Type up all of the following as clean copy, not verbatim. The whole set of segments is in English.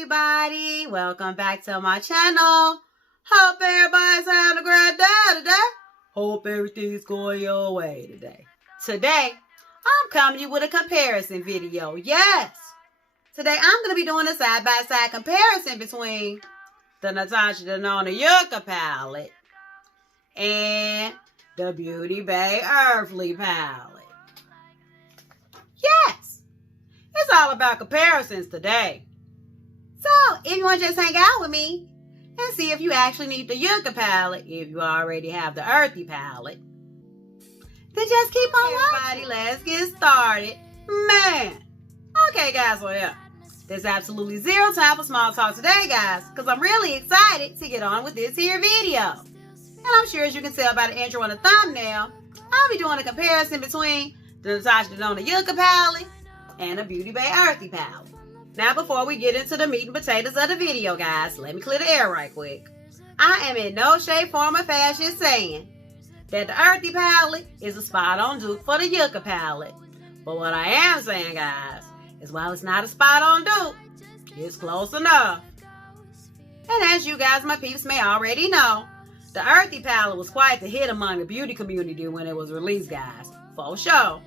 everybody, welcome back to my channel. Hope everybody's having a great day today. Hope everything's going your way today. Today, I'm coming to you with a comparison video. Yes, today I'm going to be doing a side-by-side comparison between the Natasha Denona Yucca palette and the Beauty Bay Earthy palette. Yes, it's all about comparisons today. So, if you want to just hang out with me and see if you actually need the Yucca palette, if you already have the Earthy palette, then just keep on watching. Let's get started. Man. Okay, guys, well, yeah. There's absolutely zero time for small talk today, guys, because I'm really excited to get on with this here video. And I'm sure, as you can tell by the intro and the thumbnail, I'll be doing a comparison between the Natasha Denona Yucca palette and the Beauty Bay Earthy palette. Now, before we get into the meat and potatoes of the video, guys, let me clear the air right quick. I am in no shape, form, or fashion saying that the Earthy palette is a spot-on dupe for the Yucca palette. But what I am saying, guys, is while it's not a spot-on dupe, it's close enough. And as you guys, my peeps, may already know, the Earthy palette was quite the hit among the beauty community when it was released, guys, for sure.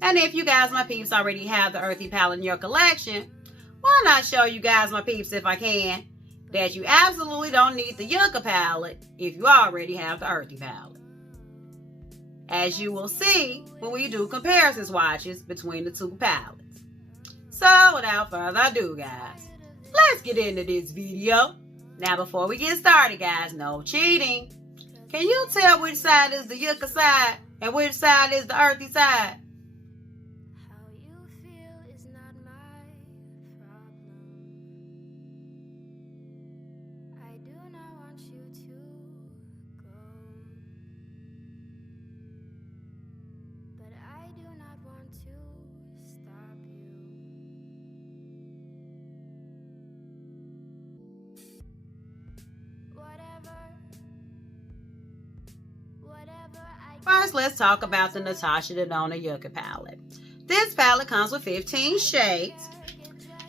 And if you guys, my peeps, already have the Earthy palette in your collection, why not show you guys, my peeps, if I can, that you absolutely don't need the Yucca palette if you already have the Earthy palette. As you will see when we do comparison swatches between the two palettes. So, without further ado, guys, let's get into this video. Now, before we get started, guys, no cheating. Can you tell which side is the Yucca side and which side is the Earthy side? First, let's talk about the Natasha Denona Yucca palette. This palette comes with 15 shades.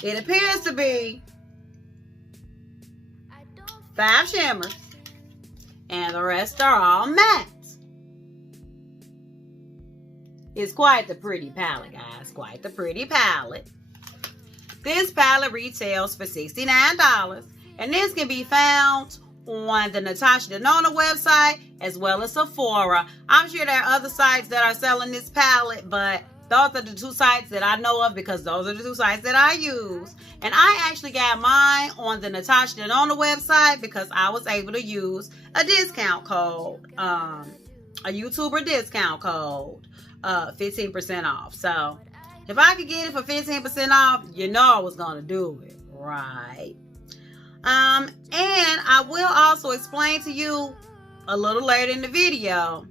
It appears to be 5 shimmers, and the rest are all mattes. It's quite the pretty palette, guys. Quite the pretty palette. This palette retails for $69, and this can be found on the Natasha Denona website as well as Sephora. I'm sure there are other sites that are selling this palette, but those are the two sites that I know of because those are the two sites that I use. And I actually got mine on the Natasha Denona website because I was able to use a discount code, a YouTuber discount code, 15% off. So if I could get it for 15% off, you know I was going to do it, right? And I will also explain to you a little later in the video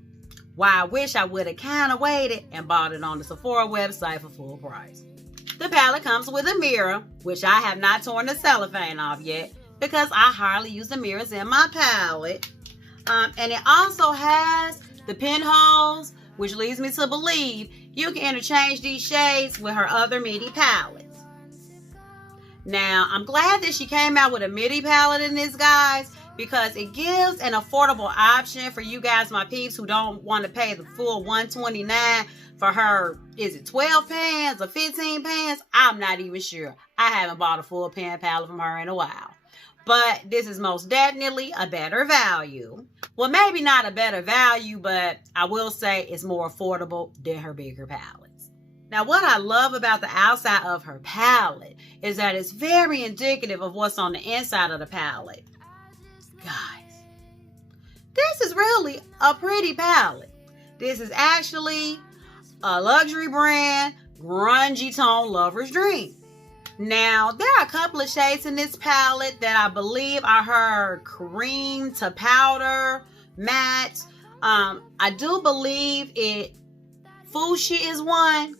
why I wish I would have kind of waited and bought it on the Sephora website for full price. The palette comes with a mirror, which I have not torn the cellophane off yet because I hardly use the mirrors in my palette. And it also has the pinholes, which leads me to believe you can interchange these shades with her other MIDI palettes. Now, I'm glad that she came out with a MIDI palette in this, guys, because it gives an affordable option for you guys, my peeps, who don't want to pay the full $129 for her, is it 12 pans or 15 pans? I'm not even sure. I haven't bought a full pan palette from her in a while. But this is most definitely a better value. Well, maybe not a better value, but I will say it's more affordable than her bigger palette. Now, what I love about the outside of her palette is that it's very indicative of what's on the inside of the palette. Guys, this is really a pretty palette. This is actually a luxury brand, grungy tone lover's dream. Now, there are a couple of shades in this palette that I believe are her cream to powder matte. I do believe fuchsia is one.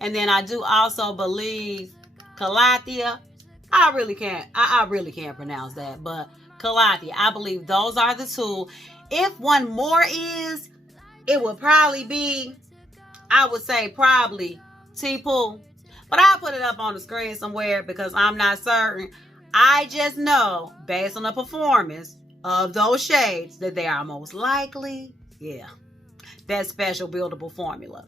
And then I do also believe Calathea. I really can't pronounce that, but Calathea, I believe those are the two. If one more is, it would probably be, I would say probably T-Pool. But I'll put it up on the screen somewhere because I'm not certain. I just know, based on the performance of those shades, that they are most likely, that special buildable formula.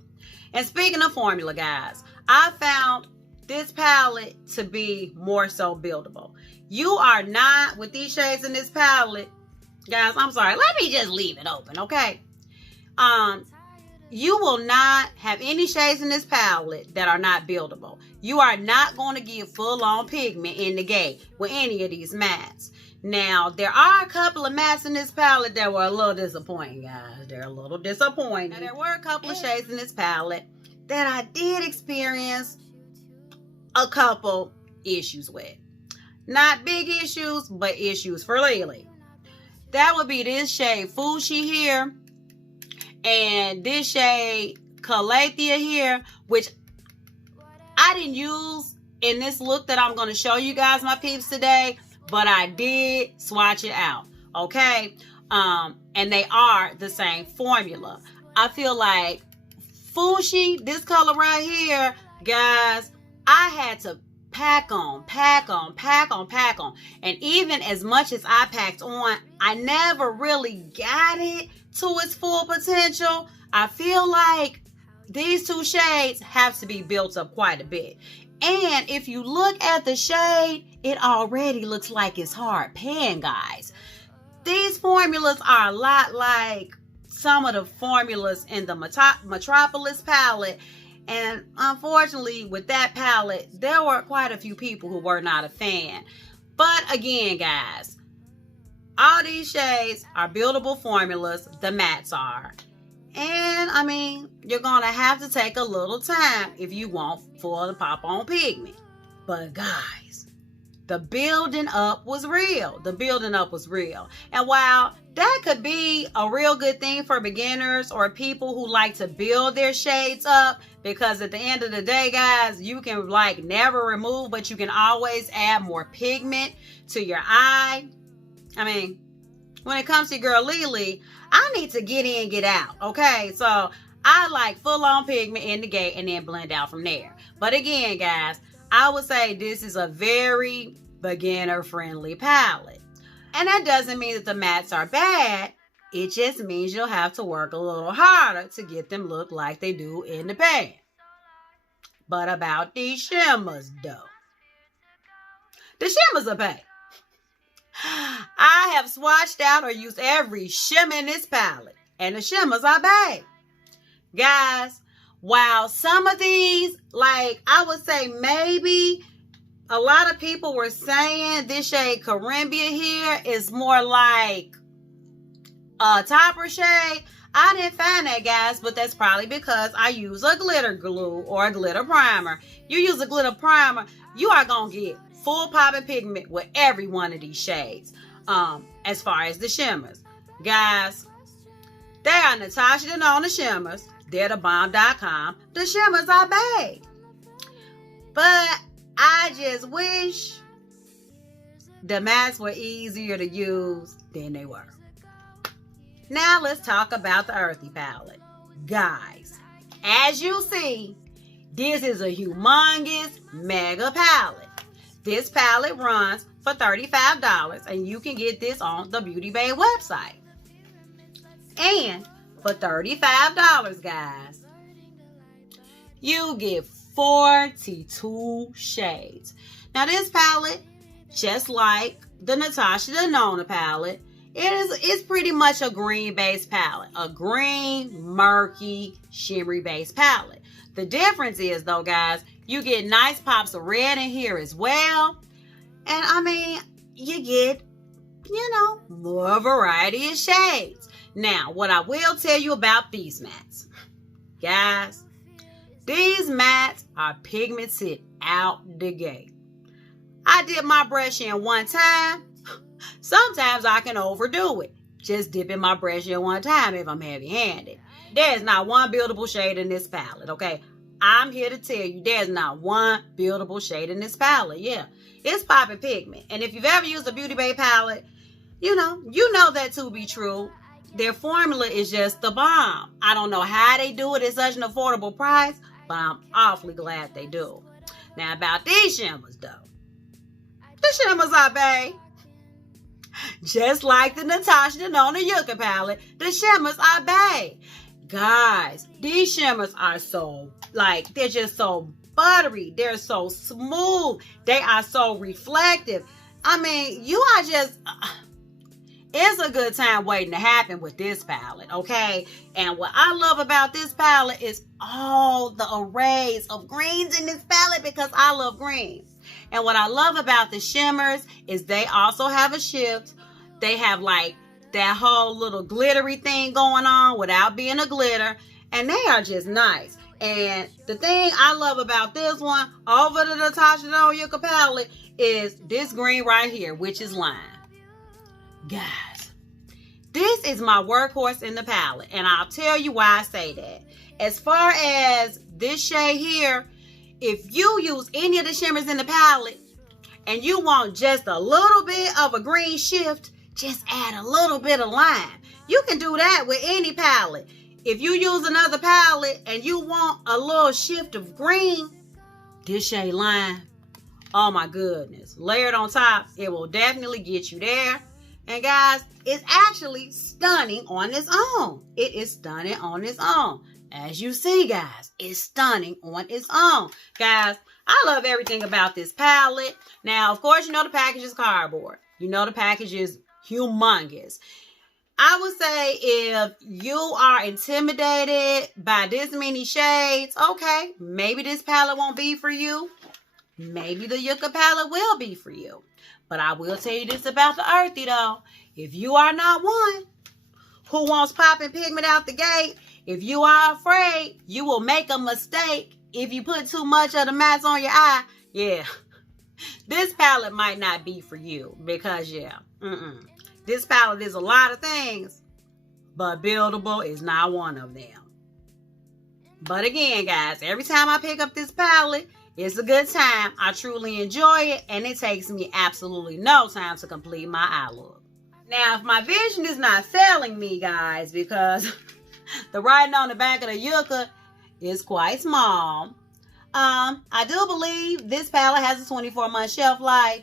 And speaking of formula, guys, I found this palette to be more so buildable. You are not, with these shades in this palette, guys, I'm sorry, let me just leave it open, okay? You will not have any shades in this palette that are not buildable. You are not going to get full-on pigment in the gate with any of these mattes. Now, there are a couple of mattes in this palette that were a little disappointing, guys. They're a little disappointing. Now, there were a couple of shades in this palette that I did experience a couple issues with. Not big issues, but issues for Lily. That would be this shade Fuchsia here, and this shade Calathea here, which I didn't use in this look that I'm going to show you guys, my peeps, today, but I did swatch it out, okay? And they are the same formula. I feel like Fuchsia, this color right here, guys, I had to pack on. And even as much as I packed on, I never really got it to its full potential. I feel like these two shades have to be built up quite a bit. And if you look at the shade, it already looks like it's hard pan, guys. These formulas are a lot like some of the formulas in the Metropolis palette. And unfortunately, with that palette, there were quite a few people who were not a fan. But again, guys, all these shades are buildable formulas. The mattes are. And, I mean, you're going to have to take a little time if you want full pop-on pigment. But, guys, the building up was real. And while that could be a real good thing for beginners or people who like to build their shades up, because at the end of the day, guys, you can like never remove, but you can always add more pigment to your eye. I mean, when it comes to girl Lily, I need to get in, get out. Okay, so I like full-on pigment in the gate and then blend out from there. But again, guys, I would say this is a very beginner-friendly palette. And that doesn't mean that the mattes are bad. It just means you'll have to work a little harder to get them look like they do in the pan. But about these shimmers, though. The shimmers are bad. I have swatched out or used every shimmer in this palette, and the shimmers are bad. Guys, while some of these, like I would say maybe a lot of people were saying this shade Carimbia here is more like a topper shade. I didn't find that, guys, but that's probably because I use a glitter glue or a glitter primer. You use a glitter primer, you are going to get full popping pigment with every one of these shades. As far as the shimmers, guys, they are Natasha Denona shimmers. They're the bomb.com. The shimmers are bad, but I just wish the mattes were easier to use than they were. Now let's talk about the Earthy palette. Guys, as you see, this is a humongous mega palette. This palette runs for $35, and you can get this on the Beauty Bay website. And for $35, guys, you get 42 shades. Now this palette, just like the Natasha Denona palette, it's pretty much a green-based palette. A green, murky, shimmery-based palette. The difference is, though, guys, you get nice pops of red in here as well. And, I mean, you get, more variety of shades. Now, what I will tell you about these mattes. Guys, these mattes are pigmented out the gate. I dip my brush in one time. Sometimes I can overdo it. Just dipping my brush in one time if I'm heavy-handed. There's not one buildable shade in this palette, okay? I'm here to tell you there's not one buildable shade in this palette. Yeah, it's popping pigment. And if you've ever used a Beauty Bay palette, you know that to be true. Their formula is just the bomb. I don't know how they do it at such an affordable price, but I'm awfully glad they do. Now about these shimmers though. The shimmers are bae. Just like the Natasha Denona Yucca palette, the shimmers are bae. Guys, these shimmers are so, like, they're just so buttery. They're so smooth. They are so reflective. I mean, you are just... it's a good time waiting to happen with this palette, okay? And what I love about this palette is all the arrays of greens in this palette, because I love greens. And what I love about the shimmers is they also have a shift. They have like that whole little glittery thing going on without being a glitter. And they are just nice. And the thing I love about this one over the Natasha Denona Yucca palette is this green right here, which is lime. Guys, this is my workhorse in the palette, and I'll tell you why I say that. As far as this shade here, if you use any of the shimmers in the palette and you want just a little bit of a green shift, just add a little bit of lime. You can do that with any palette. If you use another palette and you want a little shift of green, this shade lime, oh my goodness, layered on top, it will definitely get you there. And guys, it's actually stunning on its own. It is stunning on its own. As you see, guys, it's stunning on its own. Guys, I love everything about this palette. Now, of course, you know the package is cardboard. You know the package is humongous. I would say if you are intimidated by this many shades, okay, maybe this palette won't be for you. Maybe the Yucca palette will be for you. But I will tell you this about the Earthy, though. If you are not one who wants popping pigment out the gate, if you are afraid you will make a mistake if you put too much of the mattes on your eye, yeah, this palette might not be for you. Because, yeah, this palette is a lot of things, but buildable is not one of them. But again, guys, every time I pick up this palette, it's a good time. I truly enjoy it, and it takes me absolutely no time to complete my eye look. Now, if my vision is not failing me, guys, because the writing on the back of the Yucca is quite small, I do believe this palette has a 24-month shelf life.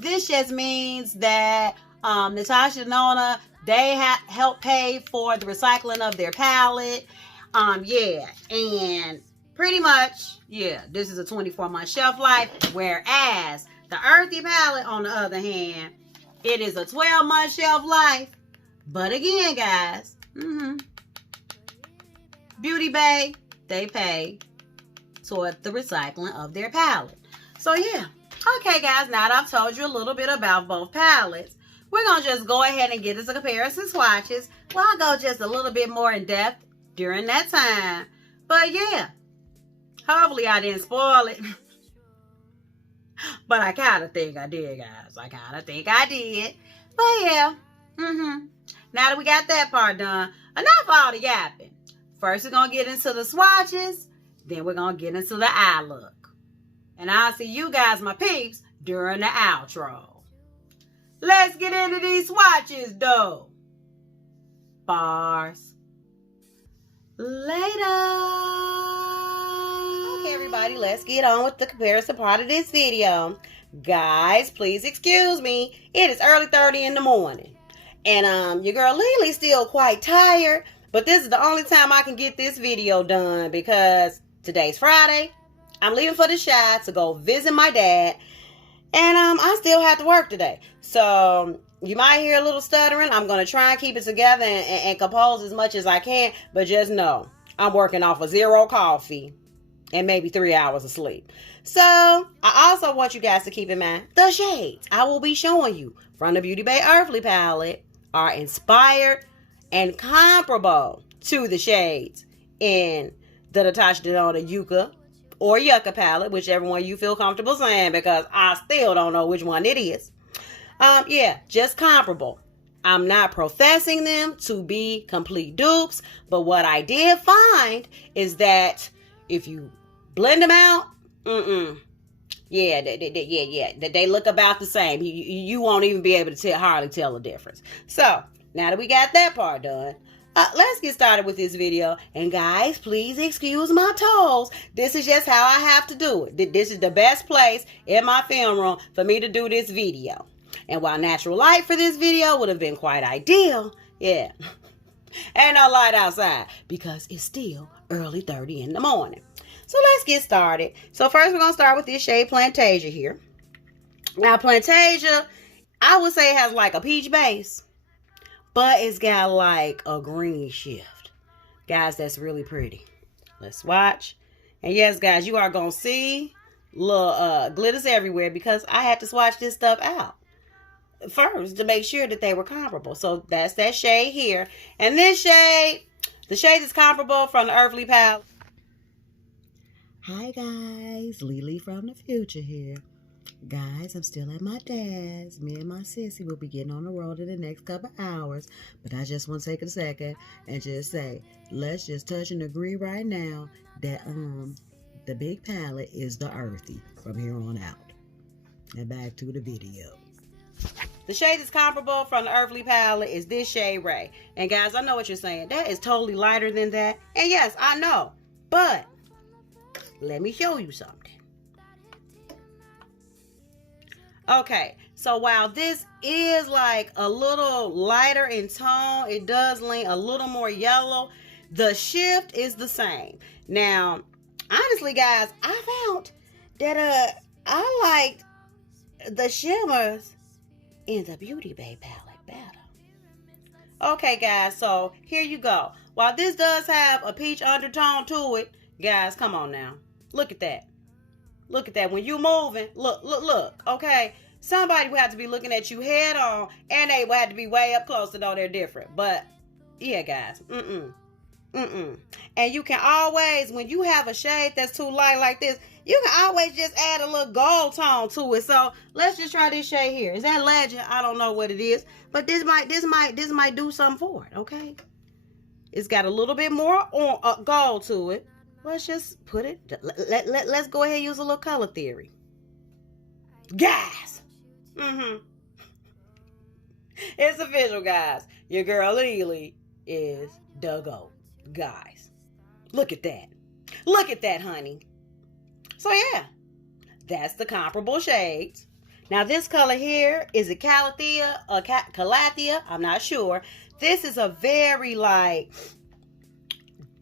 This just means that Natasha Denona, they helped pay for the recycling of their palette. Yeah, and pretty much, yeah, this is a 24-month shelf life, whereas the Earthy palette, on the other hand, it is a 12-month shelf life. But again, guys, Beauty Bay, they pay toward the recycling of their palette. So, yeah. Okay, guys, now that I've told you a little bit about both palettes, we're going to just go ahead and get into comparison swatches. Well, I'll go just a little bit more in depth during that time. But, yeah. Hopefully I didn't spoil it. But I kind of think I did, guys. I kind of think I did. But yeah. Now that we got that part done, enough all the yapping. First we're going to get into the swatches. Then we're going to get into the eye look. And I'll see you guys, my peeps, during the outro. Let's get into these swatches, though. Bars. Later. Okay, everybody, let's get on with the comparison part of this video. Guys, please excuse me. It is early 30 in the morning. And your girl Lily's still quite tired. But this is the only time I can get this video done because today's Friday. I'm leaving for the Chi to go visit my dad. And I still have to work today. So you might hear a little stuttering. I'm going to try and keep it together and compose as much as I can. But just know, I'm working off of 0 coffee and maybe 3 hours of sleep. So I also want you guys to keep in mind the shades I will be showing you from the Beauty Bay Earthy palette are inspired and comparable to the shades in the Natasha Denona Yucca or Yucca palette, whichever one you feel comfortable saying, because I still don't know which one it is. Yeah, just comparable. I'm not professing them to be complete dupes, but what I did find is that if you blend them out, yeah, they look about the same. You won't even be able to hardly tell the difference. So now that we got that part done, Let's get started with this video. And guys, please excuse my toes. This is just how I have to do it. This is the best place in my film room for me to do this video. And while natural light for this video would have been quite ideal, yeah, ain't no light outside because it's still early 30 in the morning. So let's get started. So first we're going to start with this shade Plantasia here. Now Plantasia, I would say it has like a peach base, but it's got like a green shift. Guys, that's really pretty. Let's swatch. And yes, guys, you are going to see little glitters everywhere because I had to swatch this stuff out first to make sure that they were comparable. So that's that shade here. And this shade, the shade is comparable from the Earthy palette. Hi guys, Lily from the future here. Guys, I'm still at my dad's. Me and my sissy will be getting on the road in the next couple hours. But I just want to take a second and just say, let's just touch and agree right now that the big palette is the Earthy from here on out. And back to the video. The shade that's comparable from the Earthy palette is this shade Ray. And guys, I know what you're saying. That is totally lighter than that. And yes, I know. But let me show you something. Okay, so while this is like a little lighter in tone, it does lean a little more yellow. The shift is the same. Now, honestly, guys, I found that I liked the shimmers in the Beauty Bay palette better. Okay, guys, so here you go. While this does have a peach undertone to it, guys, come on now. Look at that. Look at that. When you moving, look. Okay, somebody will have to be looking at you head on, and they will have to be way up close to know they're different. But yeah, guys, And you can always, when you have a shade that's too light like this, you can always just add a little gold tone to it. So let's just try this shade here. Is that Legend? I don't know what it is, but this might do something for it. Okay, it's got a little bit more gold to it. Let's just put it. Let's go ahead and use a little color theory. Guys, it's official, guys. Your girl Lily is the GOAT. Guys, look at that. Look at that, honey. So yeah, that's the comparable shades. Now this color here, is it Calathea or Calathea? I'm not sure. This is a very like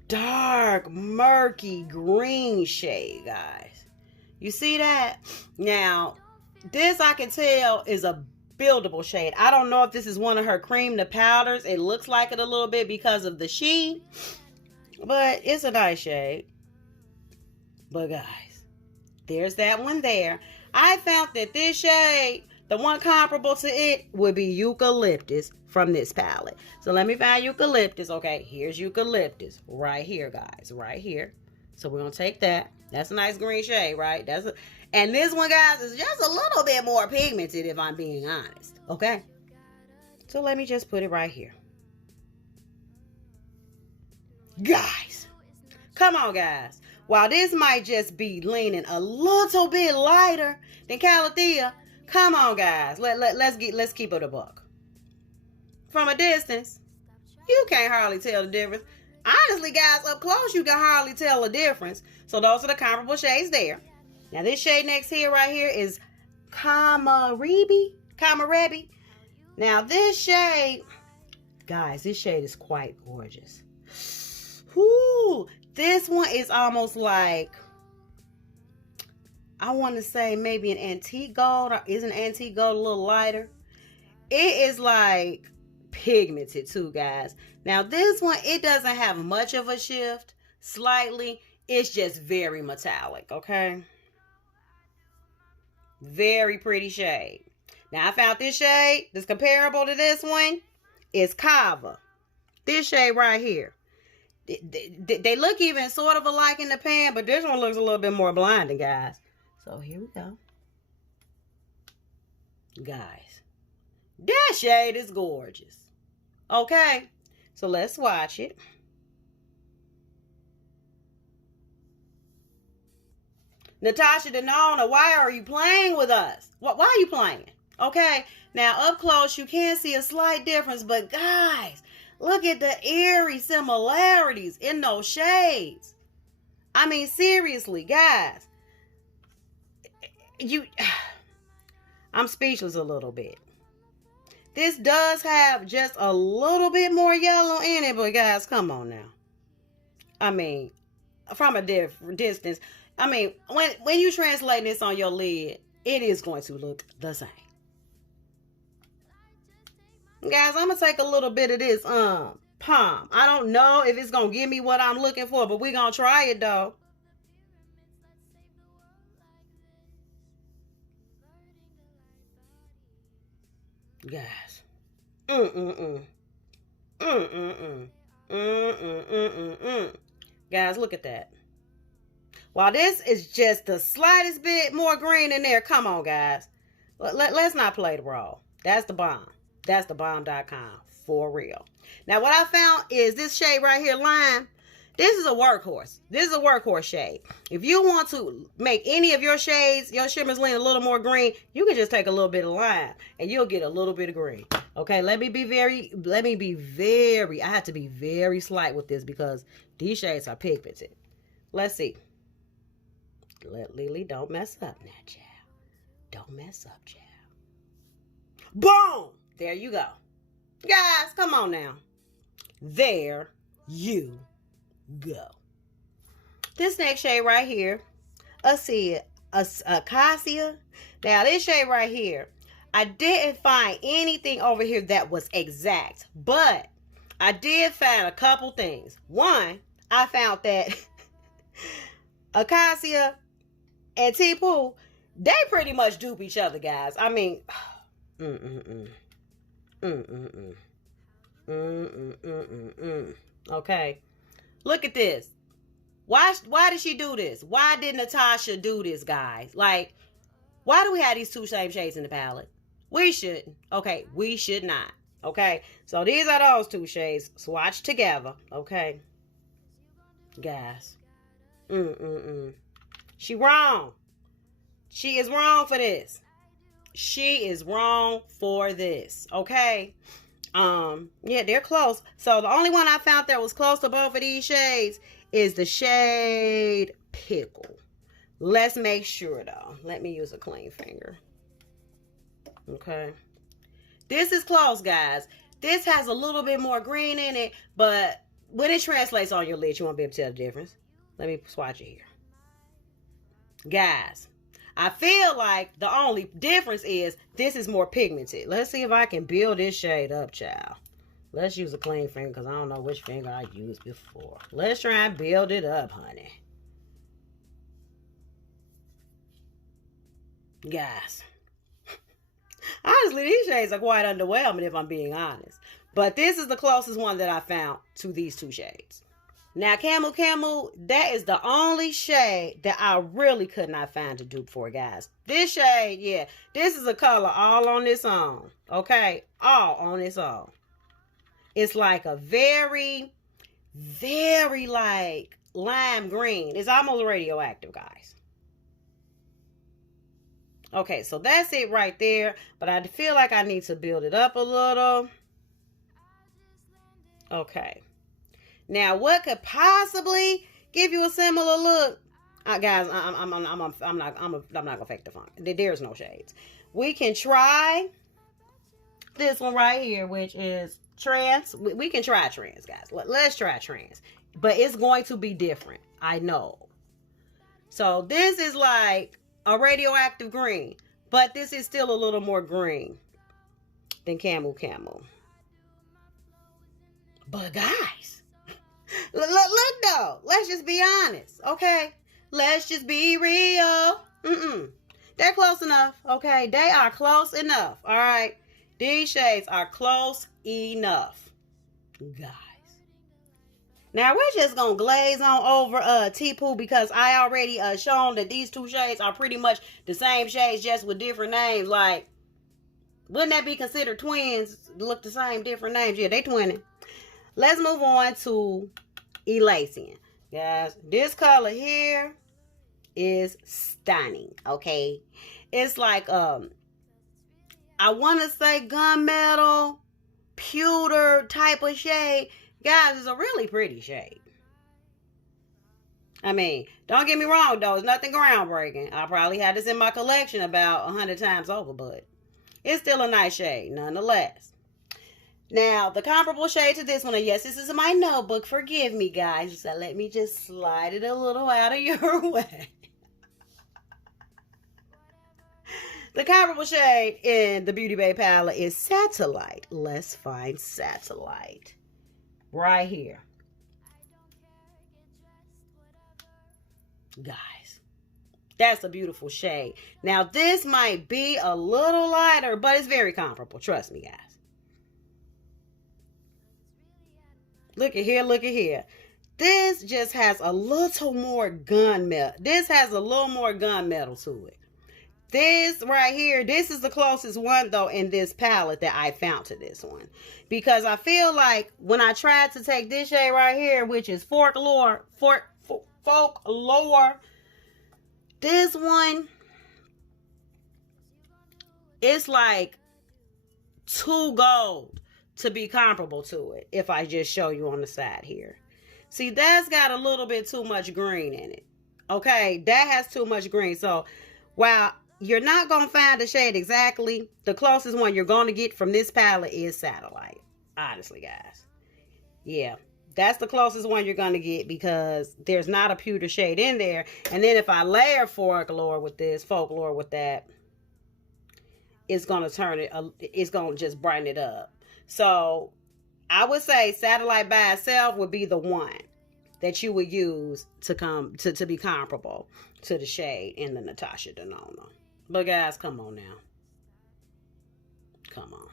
dark, murky green shade, guys. You see that? Now, this I can tell is a buildable shade. I don't know if this is one of her cream to powders. It looks like it a little bit because of the sheen, but it's a nice shade. But guys, there's that one there. I found that this shade, the one comparable to it, would be Eucalyptus from this palette. So let me find Eucalyptus. Okay, here's Eucalyptus right here, guys, right here. So we're gonna take that. That's a nice green shade, right? And this one, guys, is just a little bit more pigmented, if I'm being honest. Okay, so let me just put it right here. Guys, come on, guys. While this might just be leaning a little bit lighter than Calathea, come on, guys. Let's keep it a buck. From a distance, you can't hardly tell the difference. Honestly, guys, up close, you can hardly tell the difference. So those are the comparable shades there. Now, this shade next here, right here, is Kamarebi. Now, this shade, guys, this shade is quite gorgeous. Whoo! This one is almost like, I want to say maybe an antique gold. Or isn't antique gold a little lighter? It is like pigmented too, guys. Now this one, it doesn't have much of a shift. Slightly. It's just very metallic, okay? Very pretty shade. Now I found this shade that's comparable to this one. It's Kava. This shade right here. They look even sort of alike in the pan, but this one looks a little bit more blinding, guys. So here we go. Guys, that shade is gorgeous. Okay, so let's watch it. Natasha Denona, why are you playing with us? Why are you playing? Okay, now up close you can see a slight difference, but guys, Look at the eerie similarities in those shades. I mean, seriously, guys. I'm speechless a little bit. This does have just a little bit more yellow in it, but guys, come on now. I mean, from a distance, I mean, when you translate this on your lid, it is going to look the same. Guys, I'm gonna take a little bit of this palm. I don't know if it's gonna give me what I'm looking for, but we're gonna try it though. Guys. Guys, look at that. While this is just the slightest bit more green in there, come on, guys. Let's not play the role. That's the bomb. That's the bomb.com for real. Now, what I found is this shade right here, Lime. This is a workhorse. This is a workhorse shade. If you want to make any of your shades, your shimmers lean a little more green, you can just take a little bit of lime and you'll get a little bit of green. Okay, I have to be very slight with this because these shades are pigmented. Let's see. Let Lily don't mess up now, child. Don't mess up, child. Boom! There you go. Guys, come on now. There you go. This next shade right here, Acacia. Now, this shade right here, I didn't find anything over here that was exact, but I did find a couple things. One, I found that Acacia and T-Poo, they pretty much dupe each other, guys. I mean, okay. Look at this. Why did she do this? Why did Natasha do this, guys? Like, why do we have these two same shades in the palette? We shouldn't. Okay, we should not. Okay, so these are those two shades swatched together. Okay, guys. She wrong. She is wrong for this. She is wrong for this. Okay. Yeah, they're close. So the only one I found that was close to both of these shades is the shade Pickle. Let's make sure though. Let me use a clean finger. Okay. This is close, guys. This has a little bit more green in it, but when it translates on your lid, you won't be able to tell the difference. Let me swatch it here. Guys, I feel like the only difference is this is more pigmented. Let's see if I can build this shade up, child. Let's use a clean finger because I don't know which finger I used before. Let's try and build it up, honey. Guys, honestly, these shades are quite underwhelming if I'm being honest. But this is the closest one that I found to these two shades. Now, Camel, that is the only shade that I really could not find a dupe for, guys. This shade, yeah, this is a color all on its own. Okay, all on its own. It's like a very, very like lime green. It's almost radioactive, guys. Okay, so that's it right there. But I feel like I need to build it up a little. Okay. Now, what could possibly give you a similar look? Guys, I'm not gonna fake the funk. There's no shades. We can try this one right here, which is Trans. We can try Trans, guys. Let's try Trans, but it's going to be different. I know. So this is like a radioactive green, but this is still a little more green than Camel. But guys, look though. Let's just be honest, okay? Let's just be real. They're close enough, okay? They are close enough, all right? These shades are close enough, guys. Now, we're just going to glaze on over T-Poo because I already shown that these two shades are pretty much the same shades, just with different names. Like, wouldn't that be considered twins? Look the same, different names. Yeah, they twinning. Let's move on to Elysian. Guys, this color here is stunning, okay? It's like, I want to say gunmetal, pewter type of shade. Guys, it's a really pretty shade. I mean, don't get me wrong, though. It's nothing groundbreaking. I probably had this in my collection about 100 times over, but it's still a nice shade, nonetheless. Now, the comparable shade to this one, and yes, this is in my notebook. Forgive me, guys. So let me just slide it a little out of your way. The comparable shade in the Beauty Bay palette is Satellite. Let's find Satellite. Right here. Guys, that's a beautiful shade. Now, this might be a little lighter, but it's very comparable. Trust me, guys. Look at here, look at here. This just has a little more gunmetal. This has a little more gunmetal to it. This right here, this is the closest one, though, in this palette that I found to this one. Because I feel like when I tried to take this shade right here, which is Folklore, this one, it's like too gold to be comparable to it. If I just show you on the side here. See, that's got a little bit too much green in it. Okay, that has too much green. So, while you're not going to find the shade exactly, the closest one you're going to get from this palette is Satellite. Honestly, guys. Yeah. That's the closest one you're going to get because there's not a pewter shade in there. And then if I layer Folklore with this, Folklore with that, it's going to turn it, it's going to just brighten it up. So I would say Satellite by itself would be the one that you would use to be comparable to the shade in the Natasha Denona. But guys, come on now. Come on.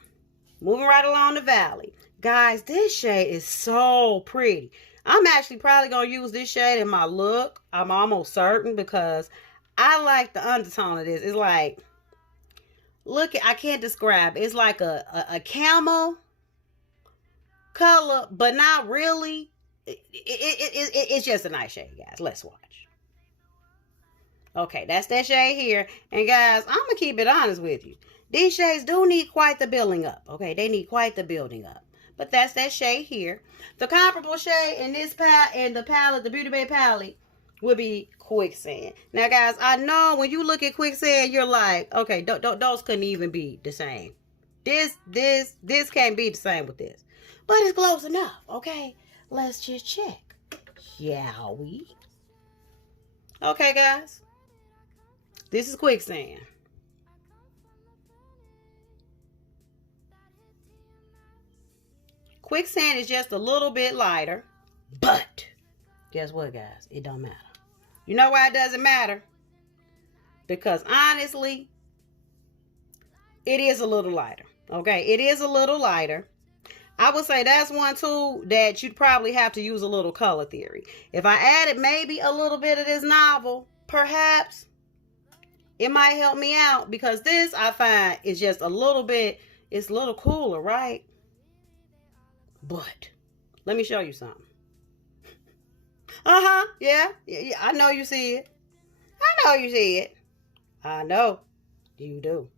Moving right along the valley. Guys, this shade is so pretty. I'm actually probably going to use this shade in my look. I'm almost certain because I like the undertone of this. It's like, look, I can't describe it. It's like a camel color, but not really. It's just a nice shade, guys. Let's watch. Okay, that's that shade here. And guys, I'm going to keep it honest with you. These shades do need quite the building up. Okay, they need quite the building up. But that's that shade here. The comparable shade in this the palette, the Beauty Bay palette, would be Quicksand. Now, guys, I know when you look at Quicksand, you're like, okay, those couldn't even be the same. This can't be the same with this. But it's close enough, okay? Let's just check, shall we? Okay, guys. This is Quicksand. Quicksand is just a little bit lighter, but guess what, guys? It don't matter. You know why it doesn't matter? Because honestly, it is a little lighter. Okay, it is a little lighter. I would say that's one too that you'd probably have to use a little color theory. If I added maybe a little bit of this novel, perhaps it might help me out, because this I find is just a little bit, it's a little cooler, right? But let me show you something. Yeah, I know you see it. I know you see it. I know you do.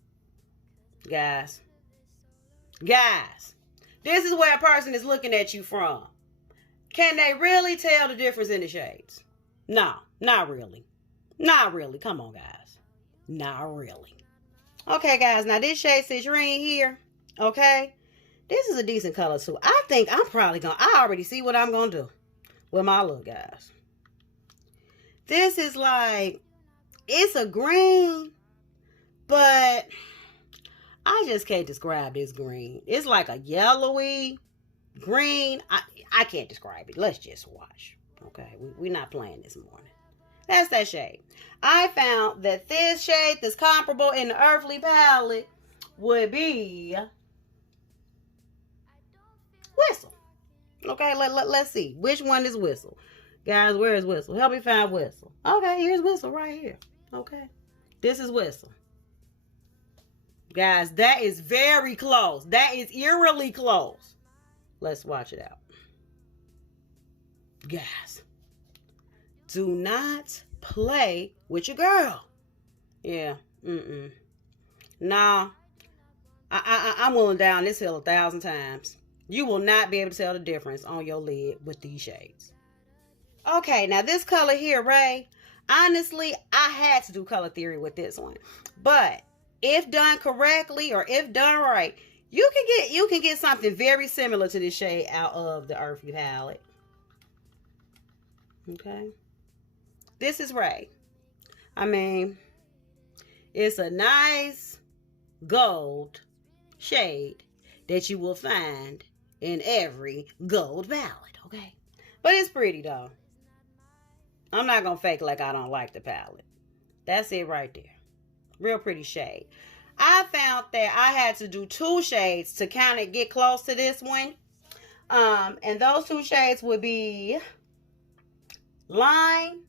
Guys, this is where a person is looking at you from. Can they really tell the difference in the shades? No, not really. Not really. Come on, guys. Not really. Okay, guys. Now, this shade Citrine here, okay? This is a decent color, too. I think I'm probably going to... I already see what I'm going to do with my look, guys. This is like... It's a green, but... I just can't describe this green. It's like a yellowy green. I can't describe it. Let's just watch. Okay, we're not playing this morning. That's that shade. I found that this shade that's comparable in the Earthy palette would be Whistle. Okay, let's see. Which one is Whistle? Guys, where is Whistle? Help me find Whistle. Okay, here's Whistle right here. Okay, this is Whistle. Guys, that is very close. That is eerily close. Let's watch it out. Guys, do not play with your girl. Yeah. Nah. I'm willing down this hill 1,000 times. You will not be able to tell the difference on your lid with these shades. Okay, now this color here, Ray, honestly, I had to do color theory with this one. But if done correctly or if done right, you can get something very similar to this shade out of the Earthy palette. Okay. This is Ray. I mean, it's a nice gold shade that you will find in every gold palette, okay? But it's pretty though. I'm not gonna fake like I don't like the palette. That's it right there. Real pretty shade. I found that I had to do 2 shades to kind of get close to this one. And those 2 shades would be Lime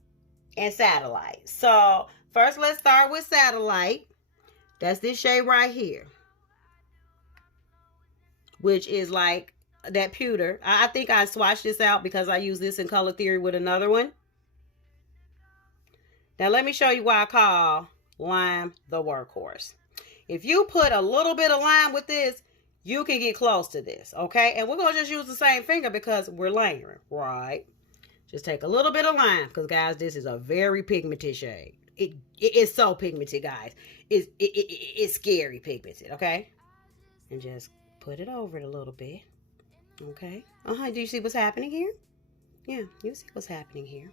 and Satellite. So first let's start with Satellite. That's this shade right here, which is like that pewter. I think I swatched this out because I use this in color theory with another one. Now let me show you why I call lime the workhorse. If you put a little bit of lime with this, you can get close to this, okay? And we're going to just use the same finger because we're layering, right? Just take a little bit of lime because, guys, this is a very pigmented shade. It's so pigmented, guys. It's scary pigmented, okay? And just put it over it a little bit, okay? Do you see what's happening here? Yeah, you see what's happening here.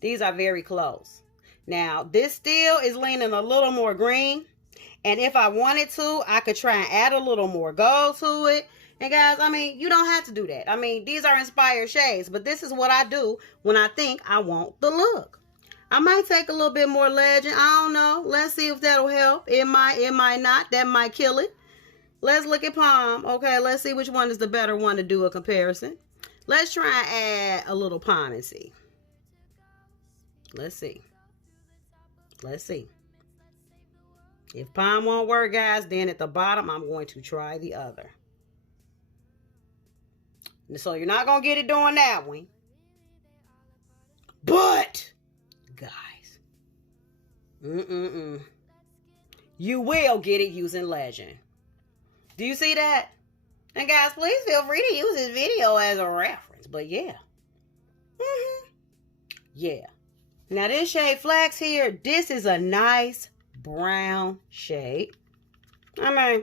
These are very close. Now, this still is leaning a little more green. And if I wanted to, I could try and add a little more gold to it. And guys, I mean, you don't have to do that. I mean, these are inspired shades. But this is what I do when I think I want the look. I might take a little bit more legend. I don't know. Let's see if that'll help. It might not. That might kill it. Let's look at Palm. Okay, let's see which one is the better one to do a comparison. Let's try and add a little Palm and see. Let's see. Let's see. If Palm won't work, guys, then at the bottom, I'm going to try the other. So you're not going to get it doing that one. But, guys, you will get it using Legend. Do you see that? And guys, please feel free to use this video as a reference. But yeah. Yeah. Now this shade Flax here, this is a nice brown shade. I mean,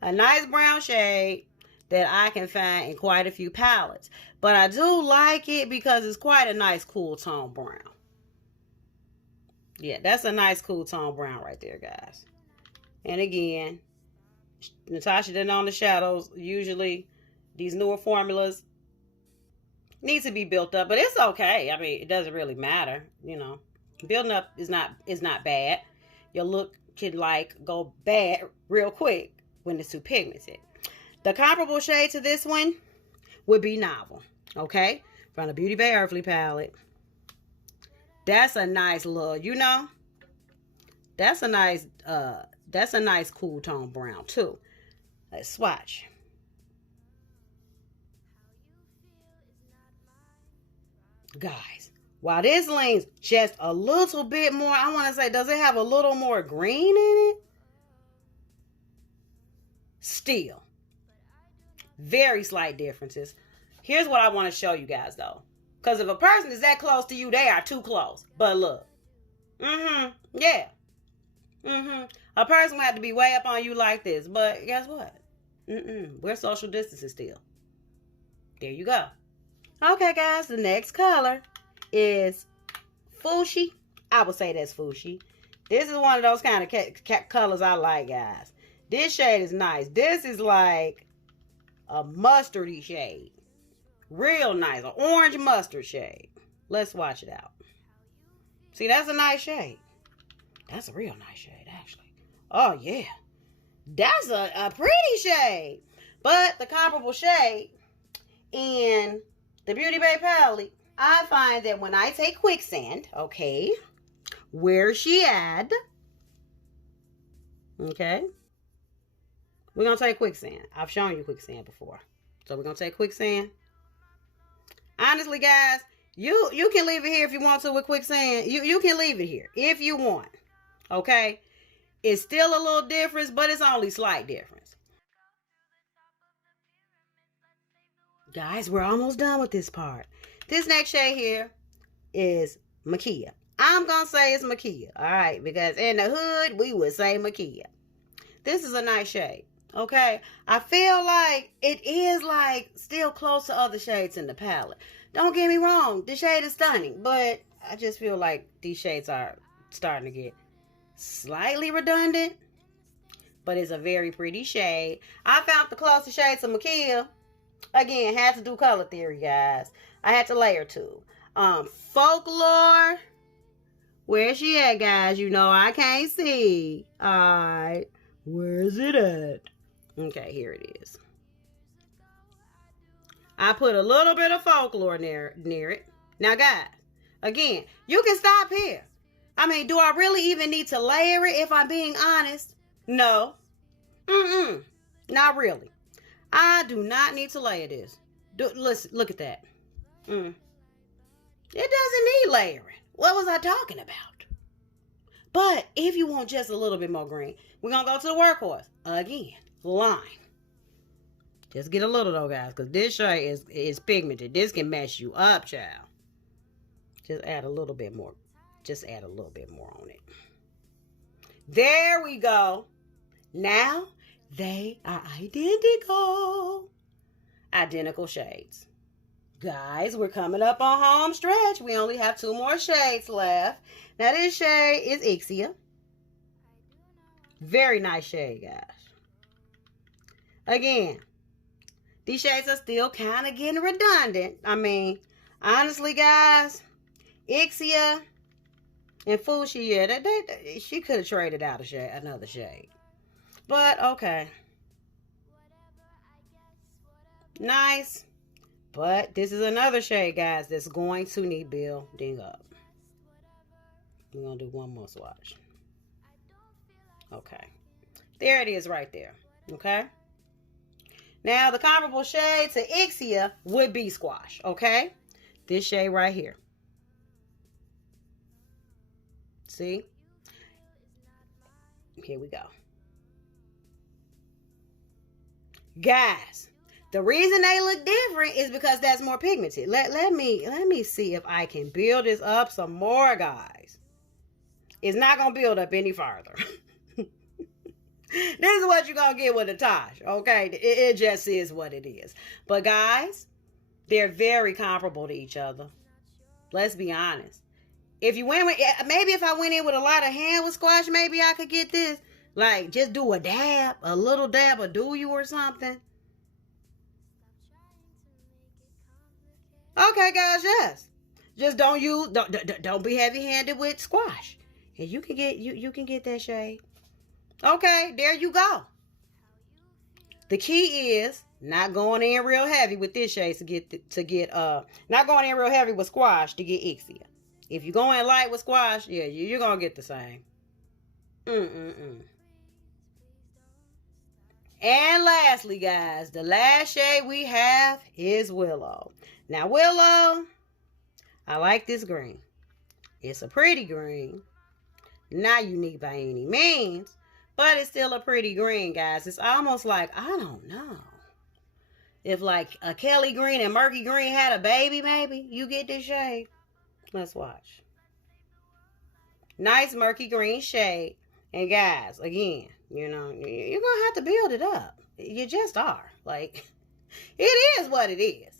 a nice brown shade that I can find in quite a few palettes. But I do like it because it's quite a nice cool tone brown. Yeah, that's a nice cool tone brown right there, guys. And again, Natasha did on the shadows. Usually these newer formulas needs to be built up, but it's okay. I mean, it doesn't really matter, you know. Building up is not bad. Your look can like go bad real quick when it's too pigmented. The comparable shade to this one would be Novel, okay? From the Beauty Bay Earthy palette. That's a nice look, you know. That's a nice cool tone brown too. Let's swatch. Guys, while this leans just a little bit more, I want to say, does it have a little more green in it? Still, very slight differences. Here's what I want to show you guys, though. Because if a person is that close to you, they are too close. But look. Yeah. A person will have to be way up on you like this. But guess what? We're social distancing still. There you go. Okay, guys, the next color is Fuchsia. I would say that's Fuchsia. This is one of those kind of colors I like, guys. This shade is nice. This is like a mustardy shade. Real nice. An orange mustard shade. Let's watch it out. See, that's a nice shade. That's a real nice shade, actually. Oh, yeah. That's a pretty shade. But the comparable shade in the Beauty Bay palette, I find that when I take Quicksand, okay, where's she at? Okay. We're going to take Quicksand. I've shown you Quicksand before. So we're going to take Quicksand. Honestly, guys, you can leave it here if you want to with Quicksand. You can leave it here if you want. Okay. It's still a little difference, but it's only slight difference. Guys, we're almost done with this part. This next shade here is Makia. I'm going to say it's Makia, all right? Because in the hood, we would say Makia. This is a nice shade, okay? I feel like it is like still close to other shades in the palette. Don't get me wrong, the shade is stunning, but I just feel like these shades are starting to get slightly redundant, but it's a very pretty shade. I found the closest shade to Makia. Again, had to do color theory, guys. I had to layer two. Folklore. Where's she at, guys? You know I can't see. Alright. Where's it at? Okay, here it is. I put a little bit of folklore near it. Now, guys, again, you can stop here. I mean, do I really even need to layer it if I'm being honest? No. Not really. I do not need to layer this. Listen, look at that. It doesn't need layering. What was I talking about? But if you want just a little bit more green, we're going to go to the workhorse. Again, lime. Just get a little though, guys, because this shade is pigmented. This can mess you up, child. Just add a little bit more. Just add a little bit more on it. There we go. Now, they are identical. Identical shades. Guys, we're coming up on home stretch. We only have 2 more shades left. Now, this shade is Yucca. Very nice shade, guys. Again, these shades are still kind of getting redundant. I mean, honestly, guys, Yucca and Fuchsia, she could have traded out another shade. But, okay. Nice. But this is another shade, guys, that's going to need building up. We're going to do one more swatch. Okay. There it is right there. Okay. Now, the comparable shade to Yucca would be Squash. Okay. This shade right here. See? Here we go. Guys, the reason they look different is because that's more pigmented. Let me see if I can build this up some more, guys. It's not going to build up any farther. This is what you're going to get with a Taj, okay? It just is what it is. But, guys, they're very comparable to each other. Let's be honest. If you went with, maybe if I went in with a lot of hand with Squash, maybe I could get this. Like, just do a dab, a little dab, or do you or something. Okay, guys, yes. Just don't be heavy-handed with Squash. And you can get that shade. Okay, there you go. The key is not going in real heavy with this shade not going in real heavy with Squash to get Yucca. If you go in light with Squash, yeah, you're going to get the same. And lastly, guys, the last shade we have is Willow. Now, Willow, I like this green. It's a pretty green. Not unique by any means, but it's still a pretty green, guys. It's almost like, I don't know. If like a Kelly green and murky green had a baby, maybe you get this shade. Let's watch. Nice murky green shade. And guys, again, you know, you're going to have to build it up. You just are. Like, it is what it is.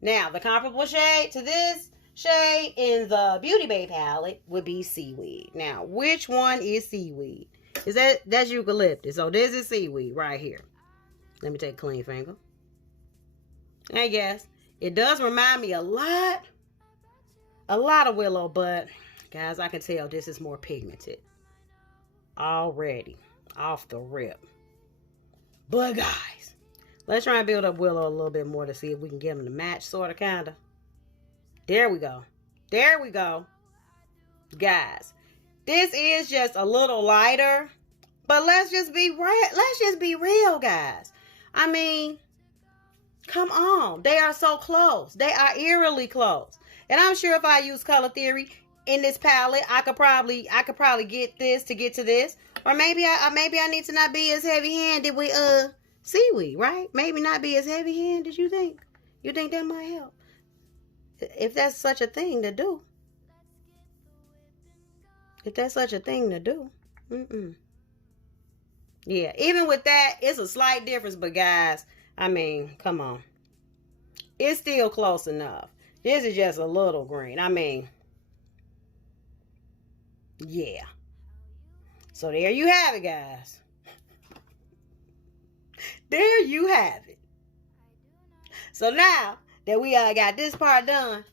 Now, the comparable shade to this shade in the Beauty Bay palette would be Seaweed. Now, which one is Seaweed? That's eucalyptus. So this is Seaweed right here. Let me take a clean finger. And yes, it does remind me a lot of Willow, but guys, I can tell this is more pigmented already off the rip. But guys, let's try and build up Willow a little bit more to see if we can get them to match, sort of, kind of. There we go. There we go. Guys, this is just a little lighter, but let's just be real, guys. I mean, come on. They are so close. They are eerily close. And I'm sure if I use color theory in this palette, I could probably get this to get to this. Or maybe I need to not be as heavy-handed with Seaweed, right? Maybe not be as heavy-handed, you think? You think that might help? If that's such a thing to do. If that's such a thing to do. Yeah, even with that, it's a slight difference. But guys, I mean, come on. It's still close enough. This is just a little green. I mean, yeah. So there you have it, guys. There you have it. So now that we got this part done,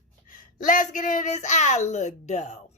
let's get into this eye look, though.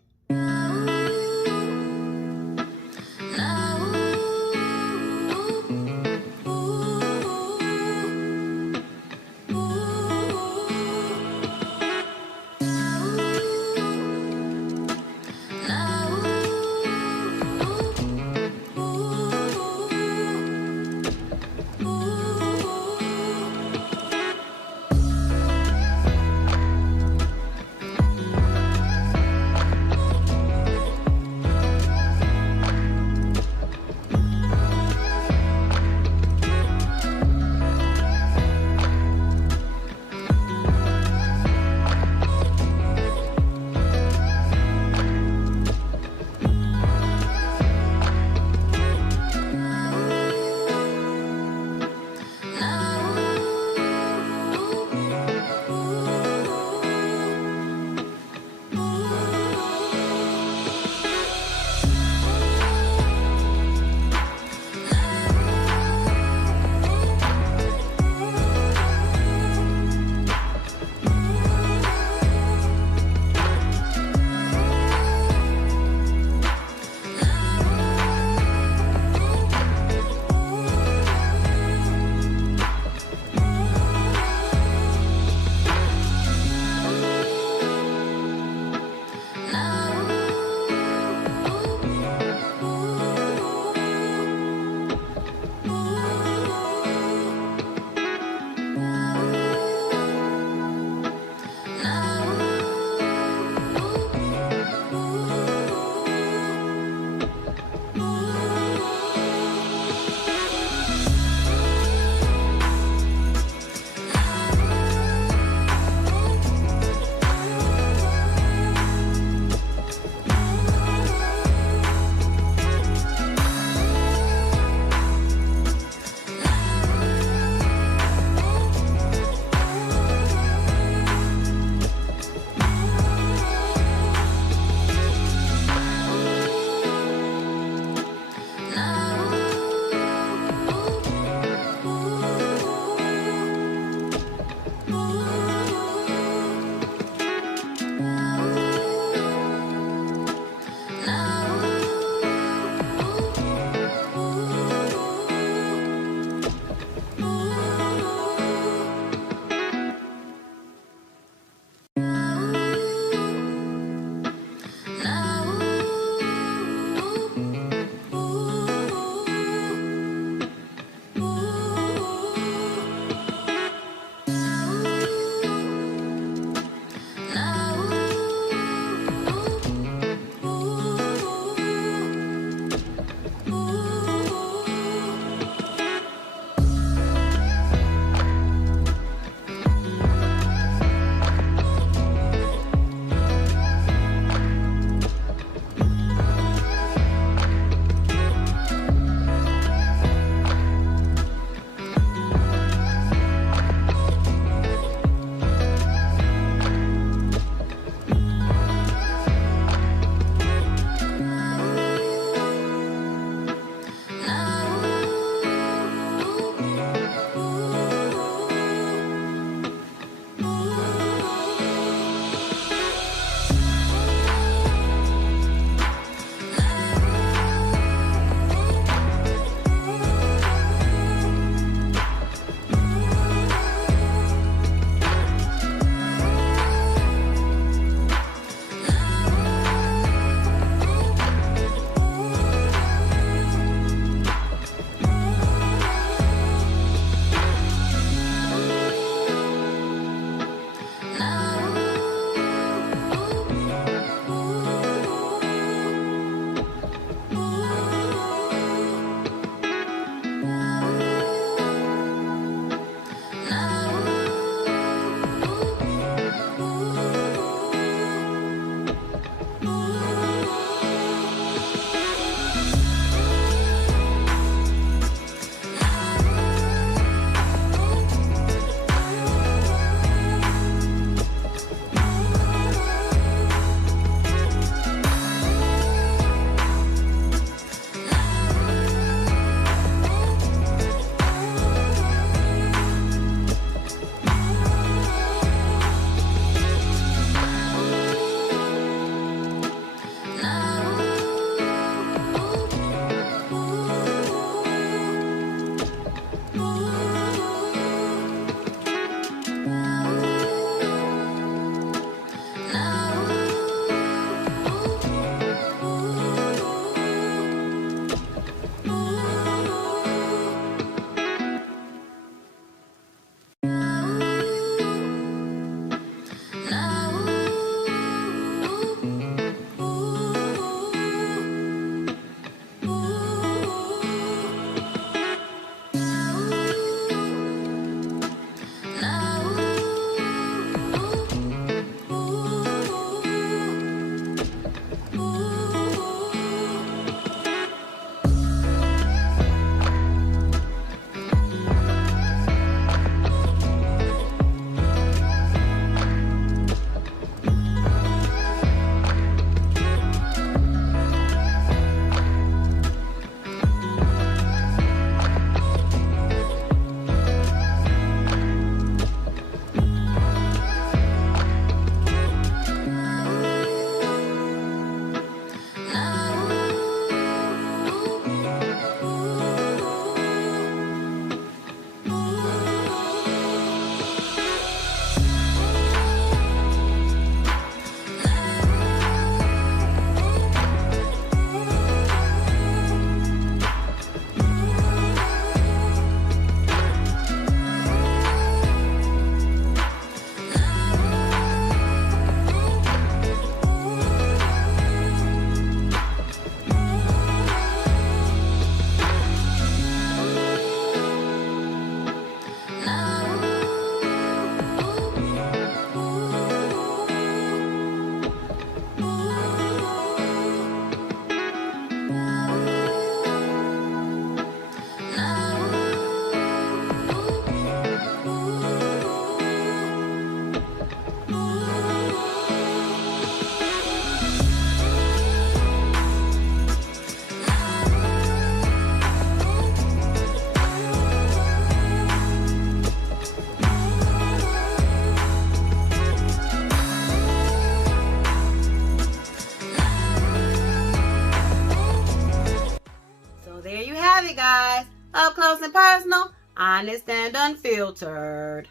So there you have it, guys. Up close and personal, honest and unfiltered.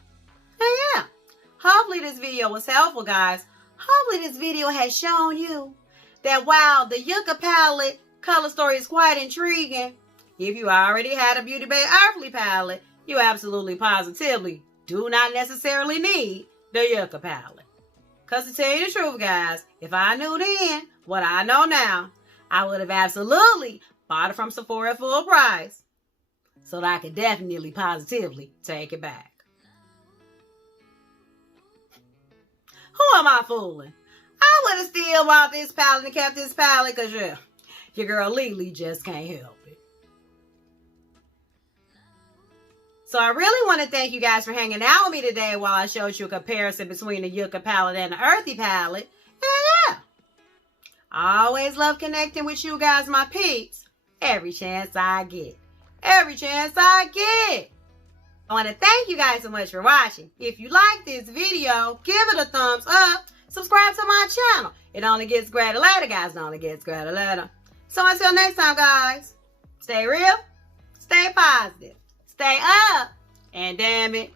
And yeah, hopefully this video was helpful, guys. Hopefully this video has shown you that while the Yucca palette color story is quite intriguing, if you already had a Beauty Bay Earthy palette, you absolutely positively do not necessarily need the Yucca palette. Because to tell you the truth, guys, if I knew then what I know now, I would have absolutely bought it from Sephora at full price so that I could definitely, positively take it back. Who am I fooling? I would have still bought this palette and kept this palette because your girl Lily just can't help it. So I really want to thank you guys for hanging out with me today while I showed you a comparison between the Yucca palette and the Earthy palette. And yeah, I always love connecting with you guys, my peeps, every chance I get. Every chance I get. I want to thank you guys so much for watching. If you like this video, give it a thumbs up. Subscribe to my channel. It only gets greater later, guys. It only gets greater later. So until next time, guys, stay real, stay positive, stay up, and damn it,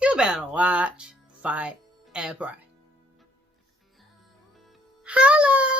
you better watch, fight, and pray. Holla!